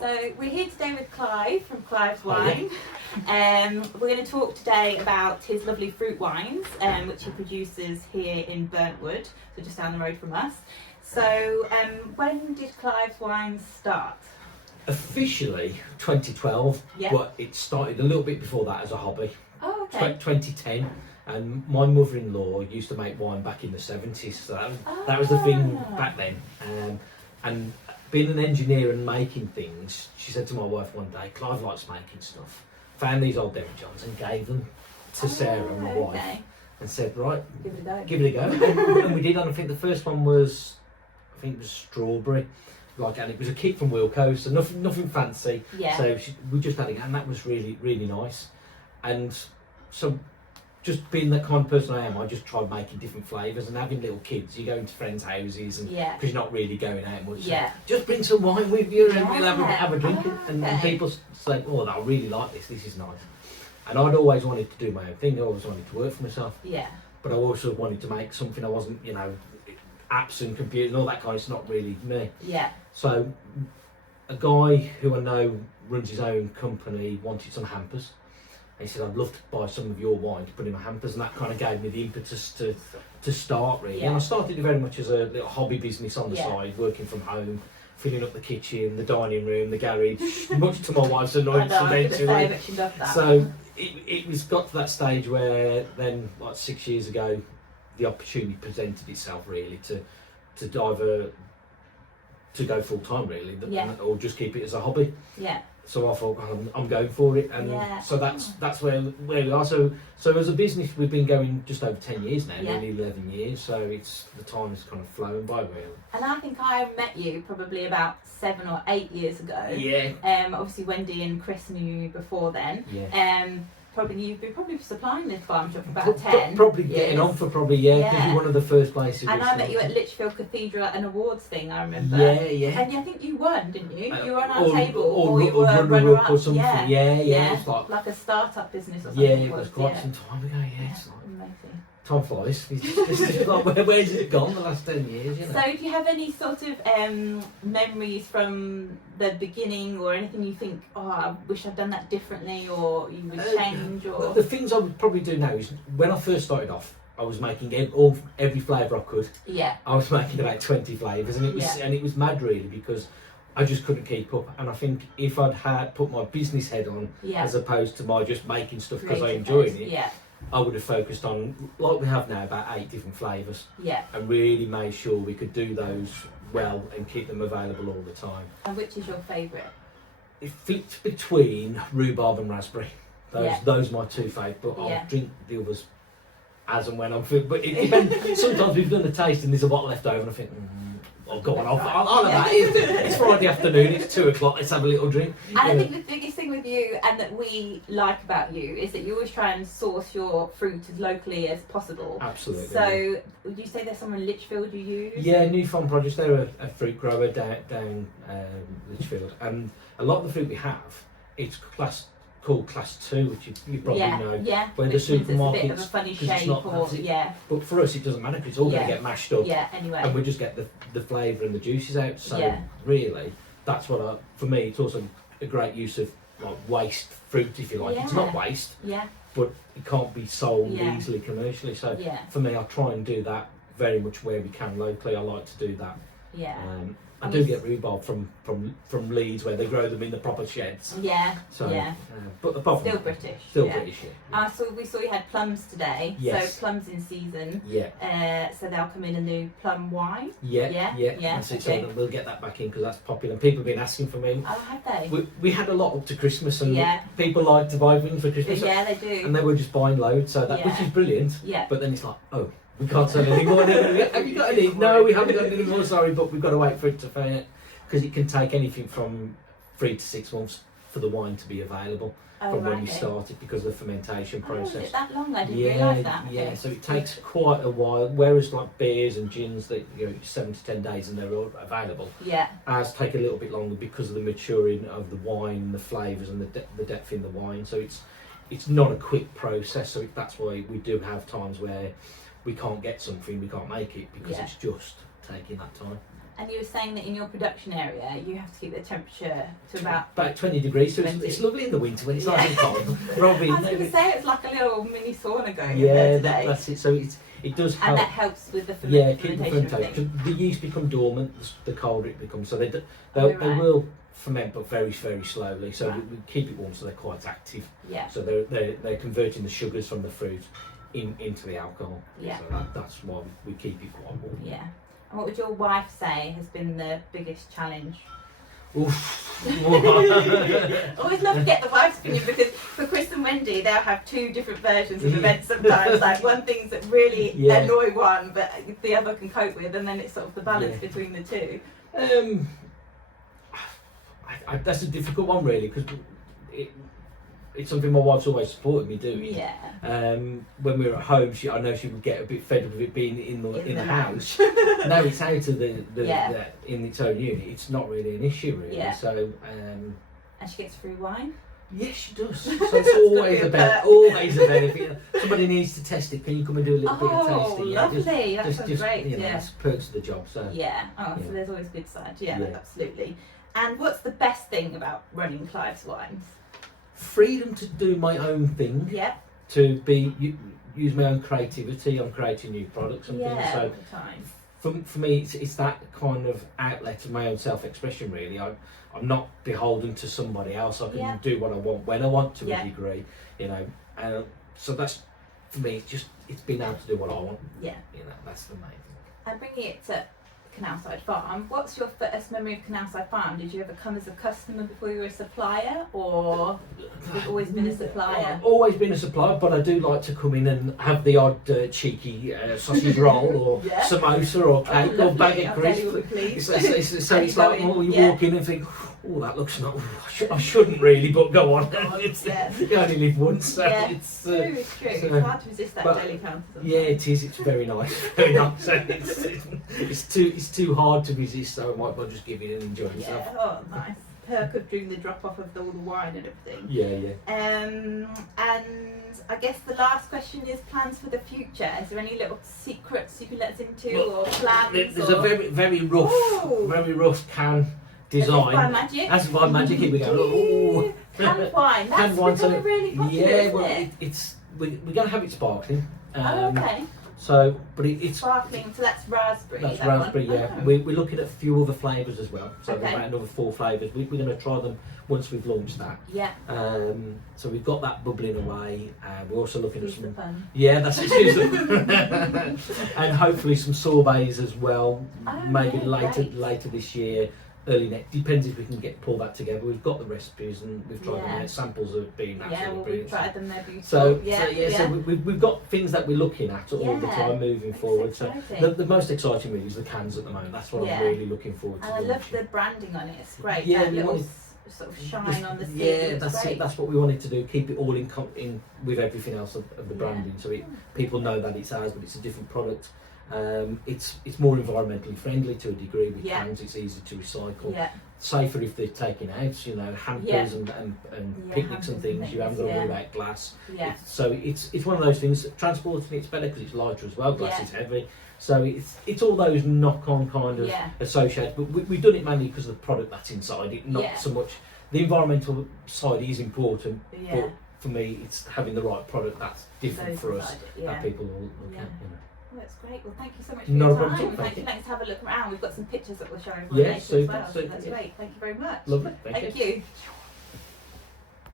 So we're here today with Clive from Clive's Wine. We're going to talk today about his lovely fruit wines, which he produces here in Burntwood, so just down the road from us. So when did Clive's Wines start? Officially 2012, Yep. but it started a little bit before that as a hobby. Oh, okay. 2010, and my mother-in-law used to make wine back in the 70s, so that was the thing back then. And being an engineer and making things, she said to my wife one day, Clive likes making stuff. Found these old Derry-Johns and gave them to Sarah, my wife, and said, right, Give it a go. give it a go. and we did, and I think the first one was, strawberry. And it was a kit from Wilco, so nothing fancy. Yeah. So we just had it, and that was really, really nice. And so, just being the kind of person I am, I just tried making different flavours. And having little kids, you go into friends' houses, and because you're not really going out much. Yeah. So just bring some wine with you, and we'll have a drink. Oh, and people say, "Oh, I really like this. This is nice." And I'd always wanted to do my own thing. I always wanted to work for myself. Yeah. But I also wanted to make something. I wasn't, apps and computers and all that kind of stuff, not really me. Yeah. So a guy who I know runs his own company wanted some hampers. He said, I'd love to buy some of your wine to put in my hampers, and that kind of gave me the impetus to start, really. Yeah. And I started it very much as a little hobby business on the Yeah. side, working from home, filling up the kitchen, the dining room, the garage, much to my wife's annoyance eventually. So it was got to that stage where then, like 6 years ago, the opportunity presented itself really to either to go full time really, or just keep it as a hobby. Yeah. So I thought, well, I'm going for it, and so that's where we are. So as a business, we've been going just over 10 years now, nearly 11 years. So the time is kind of flowing by really. And I think I met you probably about 7 or 8 years ago. Yeah. Obviously Wendy and Chris knew you before then. Yeah. You've been probably supplying this farm shop for about 10 Probably years. getting on for because you're one of the first places. And I met you at Lichfield Cathedral at an awards thing, I remember. Yeah. And I think you won, didn't you? You were on our or, table, or you were runner-up or something. Yeah. It was like a start-up business or something. Yeah, it was quite some time ago. Yeah, it's like, amazing. time flies. It's just like, where's it gone the last 10 years? So do you have any sort of memories from the beginning, or anything you think, I wish I'd done that differently, or you would change? Or the things I would probably do now is, when I first started off, I was making every flavour I could. Yeah. I was making about 20 flavours, and it was mad really, because I just couldn't keep up. And I think if I'd had put my business head on, as opposed to my just making stuff because I enjoyed it, I would have focused on, like we have now, about 8 different flavours. Yeah. And really made sure we could do those well and keep them available all the time. And which is your favourite? It fits between rhubarb and raspberry. Those are my 2 favourites, but I'll drink the others as and when I'm feeling. But it depends. Sometimes we've done a taste and there's a bottle left over, and I think, oh, go on, I'll have that. It's Friday afternoon, it's 2 o'clock, let's have a little drink. And I think the biggest thing with you, and that we like about you, is that you always try and source your fruit as locally as possible. Absolutely. So, would you say there's somewhere in Lichfield you use? Yeah, New Farm Produce, they're a fruit grower down Lichfield, and a lot of the fruit we have, it's called Class 2, which you probably know. Yeah, where the supermarkets, it's a bit of a funny shape, But for us, it doesn't matter, because it's all going to get mashed up. Yeah, anyway. And we just get the flavour and the juices out. So really, that's for me, it's also a great use of like waste fruit, if you like. It's not waste, but it can't be sold easily commercially. So for me, I try and do that very much where we can locally. I like to do that. Yeah. I do get rhubarb from Leeds, where they grow them in the proper sheds. Yeah. So, but apart from still British. British. Yeah. We saw you had plums today. Yes. So plums in season. Yeah. So they'll come in a new plum wine. Yeah. That's it. So we'll get that back in, because that's popular. And people have been asking for me. Oh, have they? We had a lot up to Christmas, and people like to buy things for Christmas. Yeah, they do. And they were just buying loads, so which is brilliant. Yeah. But then it's like, oh, we can't sell any more. Have you got any? No, we haven't got any more. Sorry, but we've got to wait for it to fair, because it can take anything from 3 to 6 months for the wine to be available from when we started, because of the fermentation process. Oh, is it that long? I didn't realise that. Yeah, so it takes quite a while. Whereas like beers and gins, that 7 to 10 days and they're all available. Yeah. Ours take a little bit longer because of the maturing of the wine, the flavours, and the depth in the wine. So it's not a quick process. So that's why we do have times where we can't get something, we can't make it, because it's just taking that time. And you were saying that in your production area, you have to keep the temperature to about 20 degrees. So 20. it's lovely in the winter when it's nice and cold. Robin, I was going to say it's like a little mini sauna going in yeah, there today. that's it. So it does help. And that helps with the keep the fermentation. fermentation. The yeast become dormant the colder it becomes. So they will ferment, but very, very slowly. So we keep it warm, so they're quite active. Yeah. So they're converting the sugars from the fruit into the alcohol. Yeah. So that's why we keep it quite warm. Yeah. And what would your wife say has been the biggest challenge? Oof. Always love to get the wife's opinion, because for Chris and Wendy, they'll have two different versions of events sometimes. Like one thing's that really annoy one, but the other can cope with, and then it's sort of the balance between the two. That's a difficult one, really, because it's something my wife's always supported me doing. Yeah. When we were at home, I know she would get a bit fed up of it being in the house. Now it's out of the in its own unit. It's not really an issue, really. Yeah. So. And she gets free wine. Yes, she does. So it's always a benefit. Somebody needs to test it. Can you come and do a little bit of tasting? Oh, lovely. That sounds great. That's perks of the job. So. Yeah. So there's always good side. Yeah, absolutely. And what's the best thing about running Clive's Wines? Freedom to do my own thing. Yeah. To use my own creativity on creating new products and things. So all the time. For me, it's that kind of outlet of my own self-expression. Really, I'm not beholden to somebody else. I can do what I want when I want to a degree. So that's for me. It's being able to do what I want. Yeah. That's the main thing. And bringing it to Canalside Farm, what's your first memory of Canalside Farm? Did you ever come as a customer before you were a supplier, or have you always been a supplier? I've always been a supplier, but I do like to come in and have the odd cheeky sausage roll or samosa or cake or bag of crisps. So it's like you walk in and think, oh, that looks not. I shouldn't really, but go on. You only live once, so it's true. It's hard to resist that jelly counter. Yeah, it is. It's very nice. Very nice. So it's too hard to resist. So I might as well just give it and enjoy myself. Oh, nice. Perk of doing the drop off of all the wine and everything. Yeah. And I guess the last question is plans for the future. Is there any little secrets you can let us into, or plans? There's a very rough can design. As by magic, here we go. Canned wine. That's becoming really popular, we're going to have it sparkling. Okay. So, but it's sparkling. So that's raspberry. That's raspberry. One? Yeah. We're looking at a few other flavours as well. So okay. about another 4 flavours. We're going to try them once we've launched that. Yeah. So we've got that bubbling away. We're also looking at some. Fun. Yeah, that's it. And hopefully some sorbets as well. Maybe later this year. Early next, depends if we can pull that together. We've got the recipes and we've tried them. Samples have been absolutely brilliant. We've tried them. They're beautiful. So we've got things that we're looking at all the time moving forward. So the most exciting really is the cans at the moment. That's what I'm really looking forward to. And I love the branding on it. It's great. Yeah, that little sort of shine on the skin. Yeah, that's it. That's what we wanted to do. Keep it all in with everything else of the branding, so people know that it's ours, but it's a different product. It's more environmentally friendly to a degree with cans. It's easy to recycle. Safer if they're taken out. Hampers and picnics and things. You haven't got to worry about glass. So it's one of those things. Transporting it's better because it's lighter as well. Glass is heavy. So it's all those knock-on kind of associated. But we've done it mainly because of the product that's inside it. Not so much the environmental side is important. But for me, it's having the right product that's different for us that people will look at. Well, that's great. Well, thank you so much for your time. Thank you. Let's have a look around. We've got some pictures that we'll show everyone later as well. So that's great. Thank you very much. Lovely. Thank you.